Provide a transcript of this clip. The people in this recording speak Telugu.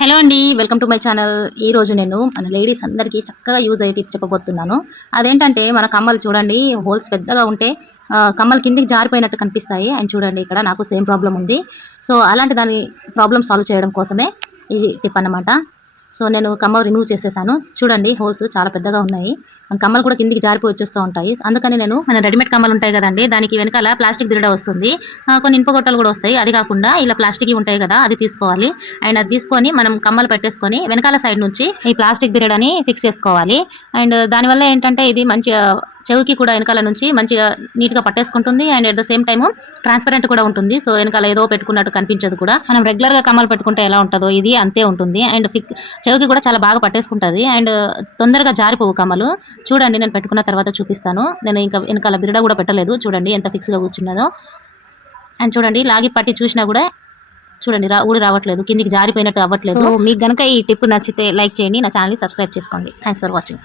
హలో అండి వెల్కమ్ టు మై ఛానల్. ఈ రోజు నేను మన లేడీస్ అందరికీ చక్కగా యూజ్ అయ్యే టిప్ చెప్పబోతున్నాను. అదేంటంటే మన కమ్మలు చూడండి హోల్స్ పెద్దగా ఉంటే కమ్మలు కిందికి జారిపోయినట్టు కనిపిస్తాయి. అండ్ చూడండి ఇక్కడ నాకు సేమ్ ప్రాబ్లం ఉంది. సో అలాంటి దాని ప్రాబ్లమ్ సాల్వ్ చేయడం కోసమే ఈ టిప్ అన్నమాట. సో నేను కమ్మలు రిమూవ్ చేసేసాను. చూడండి హోల్స్ చాలా పెద్దగా ఉన్నాయి. కమ్మలు కూడా కిందికి జారిపోయి వచ్చేస్తూ ఉంటాయి. అందుకని నేను మన రెడీమేడ్ కమ్మలు ఉంటాయి కదండి దానికి వెనకాల ప్లాస్టిక్ దిరడ వస్తుంది. కొన్ని ఇనుపగొట్టాలు కూడా వస్తాయి. అది కాకుండా ఇలా ప్లాస్టిక్ ఉంటాయి కదా అది తీసుకోవాలి. అండ్ అది తీసుకొని మనం కమ్మలు పెట్టేసుకొని వెనకాల సైడ్ నుంచి ఈ ప్లాస్టిక్ దిరడని ఫిక్స్ చేసుకోవాలి. అండ్ దానివల్ల ఏంటంటే ఇది మంచిగా చెవికి కూడా వెనకాల నుంచి మంచిగా నీట్గా పట్టేసుకుంటుంది and at the same time transparent కూడా ఉంటుంది. సో వెనకాల ఏదో పెట్టుకున్నట్టు కనిపించదు కూడా. మనం రెగ్యులర్గా కమ్మలు పెట్టుకుంటే ఎలా ఉంటుందో ఇది అంతే ఉంటుంది. అండ్ ఫిక్ చెవికి కూడా చాలా బాగా పట్టేసుకుంటుంది. అండ్ తొందరగా జారిపోవు కమ్మలు చూడండి నేను పెట్టుకున్న తర్వాత చూపిస్తాను. నేను ఇంకా వెనకాల బిరడ కూడా పెట్టలేదు. చూడండి ఎంత ఫిక్స్గా కూర్చున్నదో. అండ్ చూడండి లాగి పట్టి చూసినా కూడా చూడండి రా ఊడి రావట్లేదు. కిందికి జారిపోయినట్టు అవ్వట్లేదు. మీకు గనక ఈ టిప్ నచ్చితే లైక్ చేయండి. నా ఛానల్ని సబ్స్క్రైబ్ చేసుకోండి. Thanks for watching.